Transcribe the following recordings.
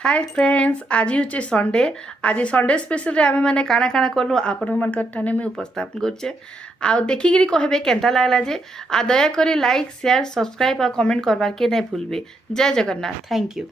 Hi friends, आज हूँ Sunday. आज संडे स्पेशल आम मैंने काଣା काଣା कलु आपण ठाने मुझे उपस्थापन करुचे। आ देखिकी कहबे केनता लागला जे आ दयाकोरी लाइक शेयर सब्सक्राइब और कमेंट करवार के नहीं भूलबे। जय जगन्नाथ। Thank you.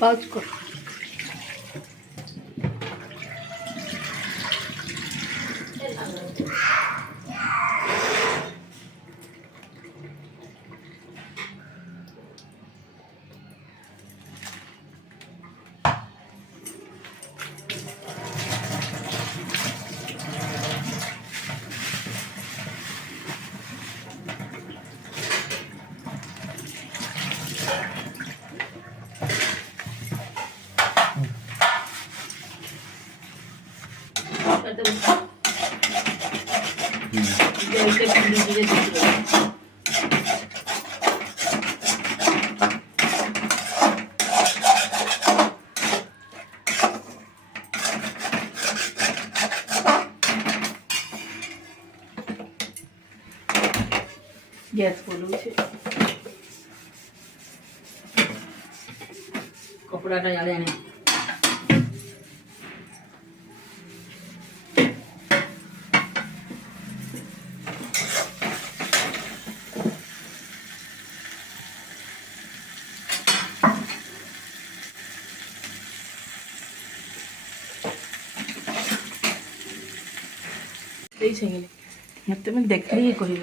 पाउच कर गैस खोलू छे कपड़ा जाले ने मत मैं देखली कही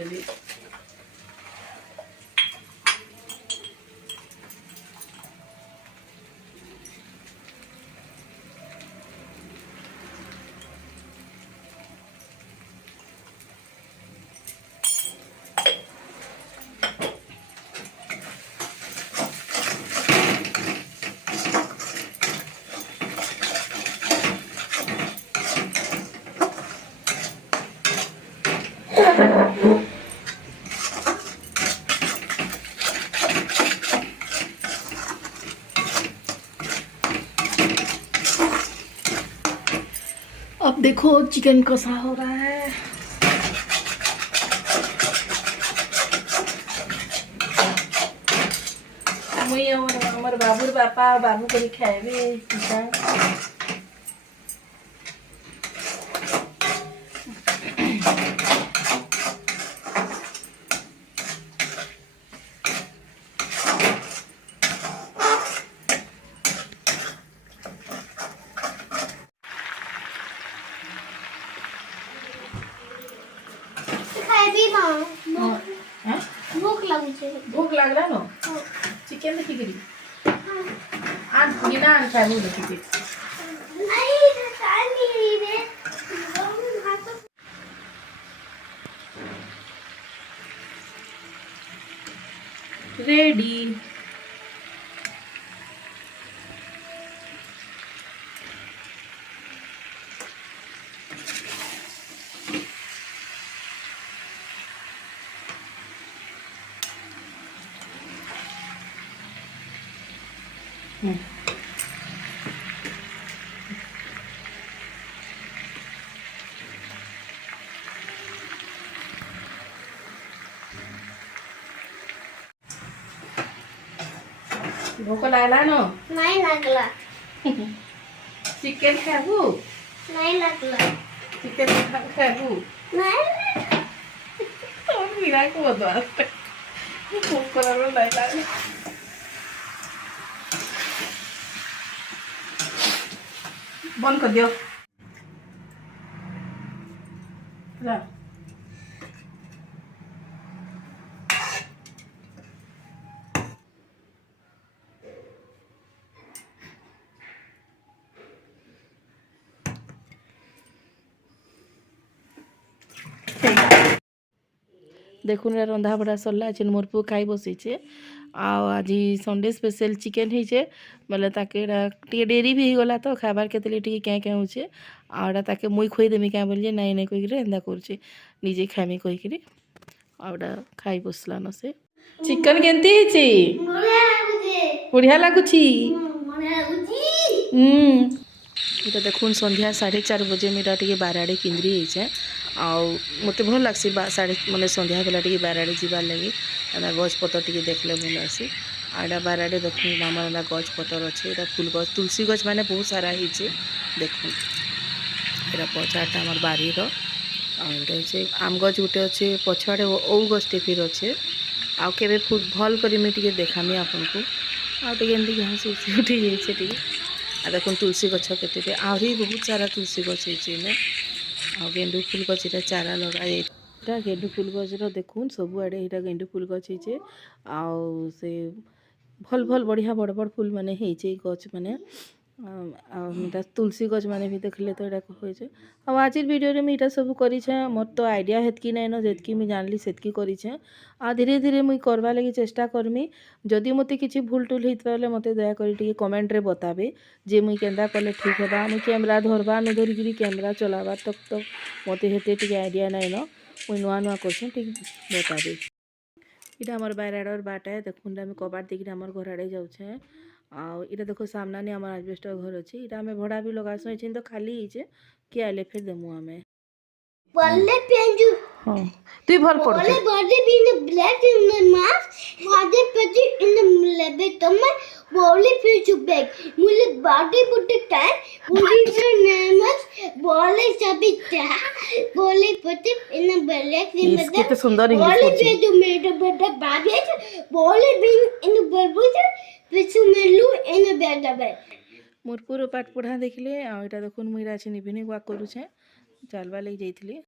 अब देखो चिकन कसा हो रहा है। मुई हमर बाबूर बापा बाबू करी खाएबे चिकन। भूख लगी छे। भूख लग रहा न चिकन देखी करी आन गिना आन खाए देखी करी नहीं नहीं रे रेडी। भोक लागला न नहीं लगला चिकन खाबू नहीं लगला चिकन खाबू नहीं मीरा को बता भोक लागला नहीं लागला बंद कर दियो जा देखुन रंधा बड़ा सरला आज मोर पु खाई बसीचे आज संडे स्पेशल चिकेन होइचे बोले ताके टे डेरी भी गला तो खाबार केतले टे क्या क्या होचे आड़ा ताके मुई खोई देमी क्या बोलिए नाई नाई कहि एंदा करछे निजे खामी कहि करी आड़ा खाई बसला न से चिकन केंती हिची बढ़िया लाଗୁছে बढ़िया लागुची बढ़िया लाগুଛି इटा देखुन संध्या 4:30 बजे मेरा टे बाराड़े किंद्री होइचे आउ मते भल लागसी साढ़े माने संध्या बेला टे बाराड़े जीवार लगे एना गछ पतर टे देखले भल आसी आड़ा बाराड़े देखुन आमर गछ पतर अच्छे एटा फूल गछ तुलसी गछ माने बहुत सारा होइचे देखुन एटा पछाटा आमर बारी रो आउ से आम गछ गुटे अच्छे पछाड़े औ गछटे फिर अच्छे आउ केबे फूल भल करी मी टे देखामी आपन को आउ टे एंदी घास उठी जाइछे टे आ देखुन तुलसी गछ केते आहरी बहुत सारा तुलसी गछ होइचे ने आ गेंडू फूल गछ इटा चारा लगा एटा गेंडू फूल गछ रो देखुन सब आड़े इटा गेंडू फूल गछ होइचे आ से भल भल बढ़िया बड़ बड़ फूल माने होइचे गछ माने आ तुलसी गछ माने भी देखले तो एटा होइचे आ आजिर वीडियो रे मी इटा सब करी छे मोर तो आइडिया हेतकी नै न जेतकी मी जानली सेतकी करी छे आ धीरे धीरे मुई करबा लगी चेष्टा करमी जदि मते किछि भूल टूल हितले मते दया करी टिके कमेंट रे बताबे जे मुई केंदा कले ठीक हेबा मुई कैमरा धरबा न धरिगिरी कैमरा चलाबा तक मते हेते टिके आइडिया नै न मुई नुआ नुआ करछे ठीक बताबे इटा हमर बाराडर बाटा देखुन हम कबाट देखि हमर घर आड़े जाउछे आ इटा देखो सामना ने हमर एडजस्टर घर अछि इटा हमें भड़ा भी लगा सै छिन तो खाली हिचे के आले फिर देमु हमें बल्ले पेंजू हां तू भल पड़ बल्ले body be in black in the mass body पेजी इन लेबे तमे बॉडी पेंजू बैग मुले बॉडी बुट टाइम मुली नेमस बॉडी सभी ता बॉडी पेजी इन ब्लैक इन द इसके तो सुंदर इंग्लिश बॉडी पढ़ी पेजू मेड बेटा बागे बॉडी बी इन बरबूज पिछु मेलू इन बेटा मोर पूरा पाठ पढ़ा देखले आ एटा देखुन मुई राछिन इभिनिंग वॉक करू छे चलबा लई जाइथिली